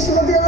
কৃষ্ণকে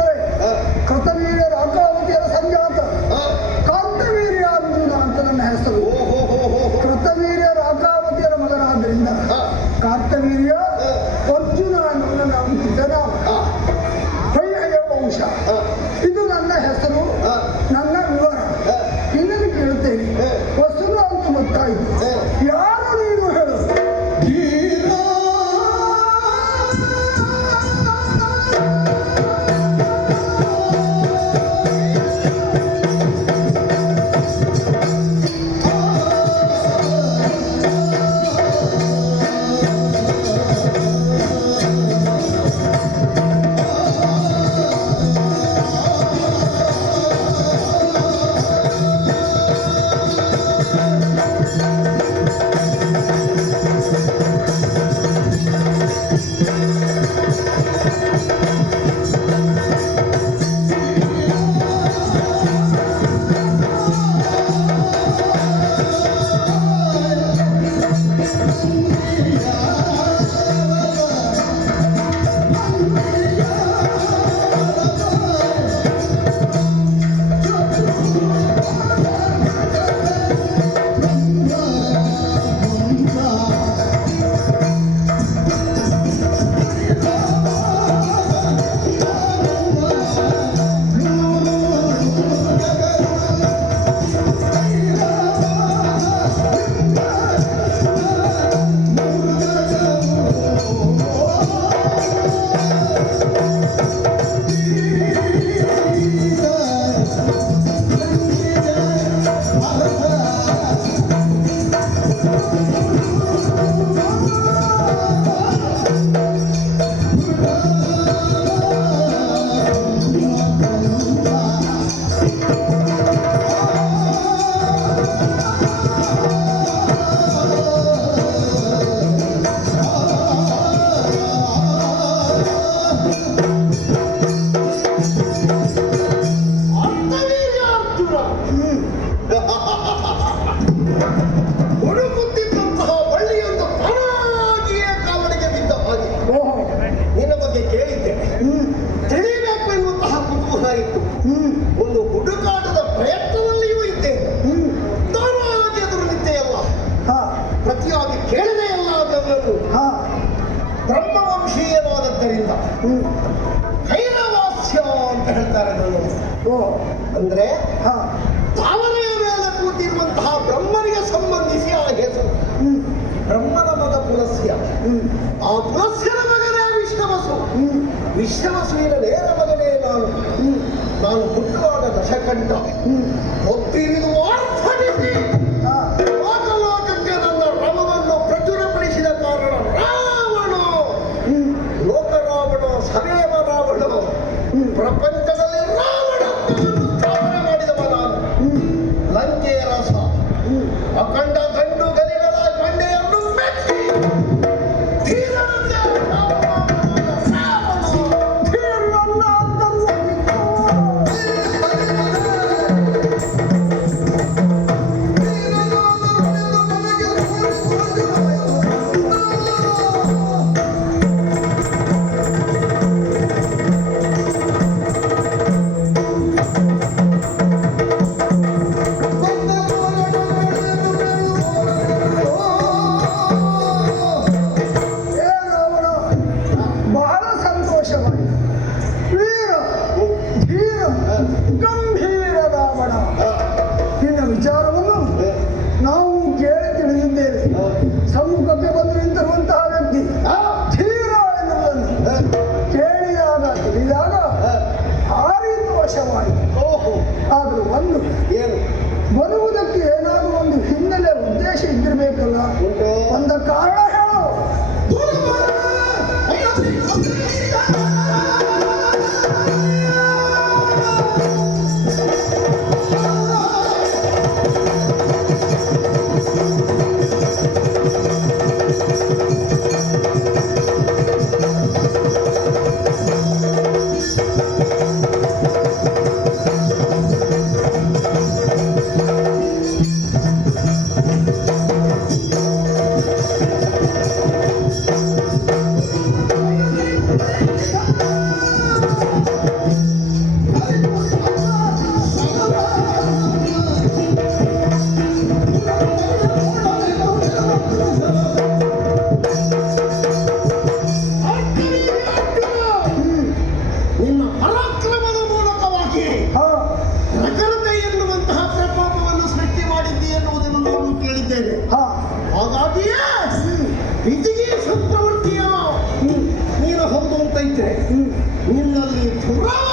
ವಿಶ್ರಮಶೀಲ ನೇರ ಮಗನೇ ನಾನು. ನಾನು ಹುಟ್ಟುವಾಗ ದಶಕಂಠ. ಒತ್ತಿರಿದು ಆರ್ಥಿಸಿ ಲೋಕಲೋಕಕ್ಕೆ ನನ್ನ ರಮವನ್ನು ಪ್ರಚುರಪಡಿಸಿದ ಕಾರಣ ರಾವಣ. ಲೋಕರಾವಣ ಸದೇವ ರಾವಣ. ಪ್ರಪಂಚದಲ್ಲಿ ರಾವಣ ಸ್ಥಾಪನೆ ಮಾಡಿದವ ನಾನು. ಲಂಕೆಯ ರಸ ಅಖಂಡ Whoa!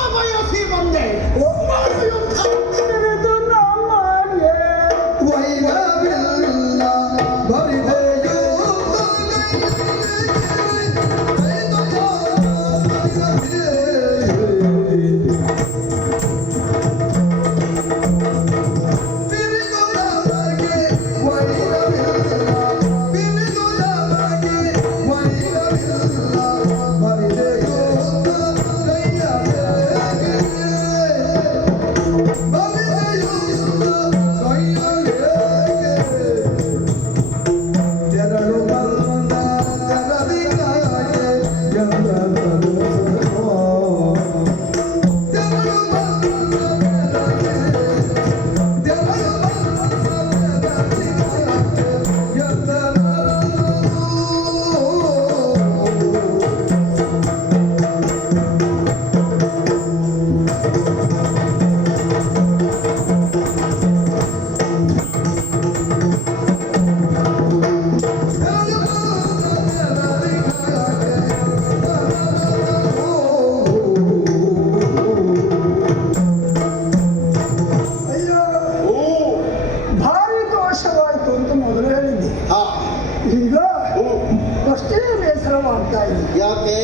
ಹೋಗ್ತಾ ಇದೆ ಯಾಕೆ?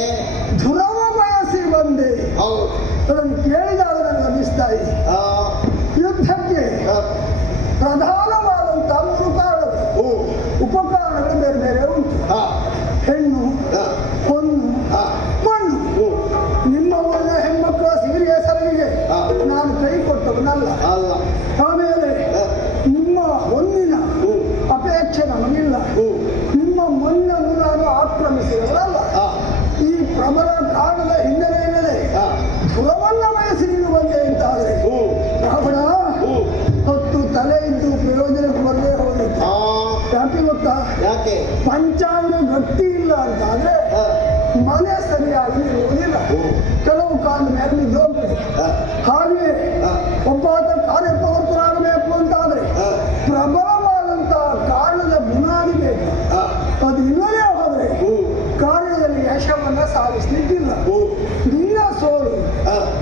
ಧುರವ ಬಯಸಿ ಬಂದೆ. ಹೌದು. ನಾನೇ ಸರಿಯಾಗಿ ಇರಲಿಲ್ಲ ಕೆಲವು ಕಾಲ ಮೇಲೆ ಹೋಗ್ತದೆ ಹಾಗೆ ಒಬ್ಬಾತ ಕಾರ್ಯಪ್ರವರ್ತನಾಗಬೇಕು ಆದರೆ ಪ್ರಬಲವಾದಂತಹ ಕಾರಣದ ಬುನಾದಿ ಬೇಕು. ಅದು ಇಲ್ಲದೆ ಹೋದ್ರೆ ಕಾರ್ಯದಲ್ಲಿ ಯಶವನ್ನ ಸಾಧಿಸ್ಲಿಕ್ಕಿಲ್ಲ. ನಿನ್ನ ಸೋಲು.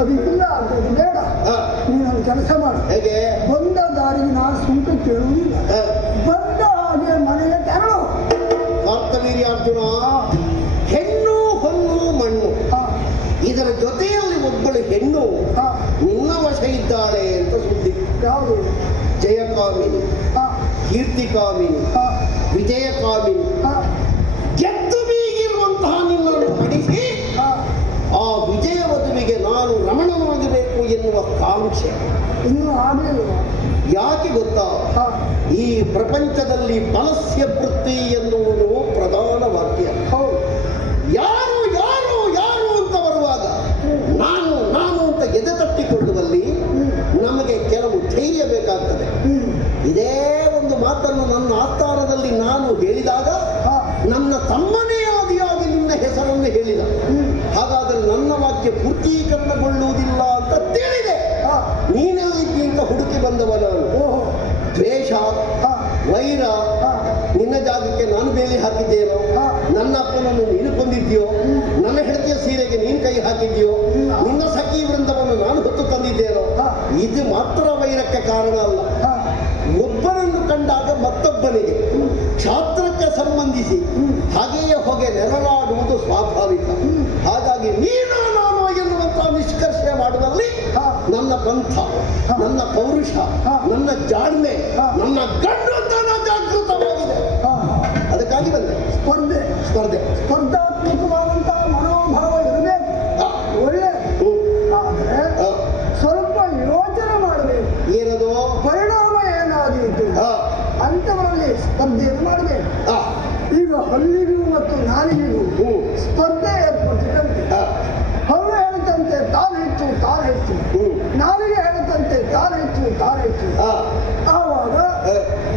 ಅದು ಇಲ್ಲ ಅಂತ ಬೇಡ. ನೀನು ಕೆಲಸ ಮಾಡಿ. ಬಂದು ಜಯಕಾಮಿನಿ ಕೀರ್ತಿ ಕಾಮಿನಿ ವಿಜಯ ಕಾಮಿನಿ ಗೆದ್ದು ಬೀಗಿರುವಂತಹ ನಿನ್ನನ್ನು ಪಡಿಸಿ ಆ ವಿಜಯ ವಧುವಿಗೆ ನಾನು ರಮಣನಾಗಬೇಕು ಎನ್ನುವ ಕಾಂಕ್ಷೆ. ಇನ್ನು ಯಾಕೆ ಗೊತ್ತಾ? ಈ ಪ್ರಪಂಚದಲ್ಲಿ ಫಲಸ್ಯ ವೃತ್ತಿ ಎನ್ನುವುದು ಪ್ರಧಾನ ವಾಕ್ಯ. ಇದೇ ಒಂದು ಮಾತನ್ನು ನನ್ನ ಆಸ್ಥಾನದಲ್ಲಿ ನಾನು ಹೇಳಿದಾಗ ನನ್ನ ತಮ್ಮನೇ ಆದಿಯಾಗಿ ನಿನ್ನ ಹೆಸರನ್ನು ಹೇಳಿದ. ಹಾಗಾದರೆ ನನ್ನ ವಾಕ್ಯ ಪೂರ್ತೀಕರಣಗೊಳ್ಳುವುದಿಲ್ಲ ಅಂತ ತಿಳಿದೆ. ಅಂತ ಹುಡುಕಿ ಬಂದವನು ದ್ವೇಷ ವೈರ ನಿನ್ನ ಜಾಗಕ್ಕೆ ನಾನು ಬೇಲಿ ಹಾಕಿದ್ದೇನೋ? ನನ್ನ ಅಪ್ಪನನ್ನು ನೀನು ಕೊಂದಿದ್ಯೋ ನನ್ನ ಹೆಂಡತಿಯ ಸೀರೆಗೆ ನೀನು ಕೈ ಹಾಕಿದ್ಯೋ ನಿನ್ನ ಸಖಿ ವೃಂದವನ್ನು ನಾನು ಹೊತ್ತು ತಂದಿದ್ದೇನೋ. ಇದು ಮಾತ್ರ ವೈರಕ್ಕೆ ಕಾರಣ ಅಲ್ಲ. ಒಬ್ಬನನ್ನು ಕಂಡಾಗ ಮತ್ತೊಬ್ಬನಿಗೆ ಕ್ಷಾತ್ರಕ್ಕೆ ಸಂಬಂಧಿಸಿ ಹಾಗೆಯೇ ಹೊಗೆ ನೆರಳಾಡುವುದು ಸ್ವಾಭಾವಿಕ ಹಾಗಾಗಿ ನೀನು ನಾನು ಎನ್ನುವಂತಹ ನಿಷ್ಕರ್ಷೆ ಮಾಡುವಲ್ಲಿ. ನನ್ನ ಪಂಥ. ನನ್ನ ಪೌರುಷ. ನನ್ನ ಜಾಣ್ಮೆ. ನನ್ನ ಗಂಡುತನ ಜಾಗೃತವಾಗಿದೆ ಅದಕ್ಕಾಗಿ ಬಂದೆ ಸ್ಪರ್ಧೆ ಸ್ಪರ್ಧೆ ಸ್ಪರ್ಧಾತ್ಮಕವಾದಂತಹ ಹಲ್ಲಿಗೂ ಮತ್ತು ನಾಲಿಗೆಗೂ ಸ್ಪರ್ಧೆ ಏರ್ಪಡಿಸಿದಂತೆ ಹಲ್ಲು ಹೇಳದಂತೆ ತಾನು ಹೆಚ್ಚು ತಾನು ಹೆಚ್ಚು. ನಾಲಿಗೆ ಹೇಳದಂತೆ ತಾನು ಹೆಚ್ಚು ತಾನು ಹೆಚ್ಚು. ಆವಾಗ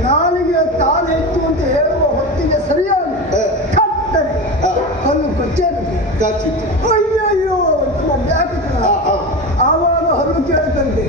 ನಾಲಿಗೆ ತಾನು ಹೆಚ್ಚು ಅಂತ ಹೇಳುವ ಹೊತ್ತಿಗೆ ಸರಿಯಾಗಿ ಕಟ್ಟನೆ ಹಲ್ಲು ಕಚ್ಚೇರುತ್ತೆ ಅಯ್ಯೋ ಅಂತ ಆವಾಗ ಹಲ್ಲು ಕೇಳ್ತಂತೆ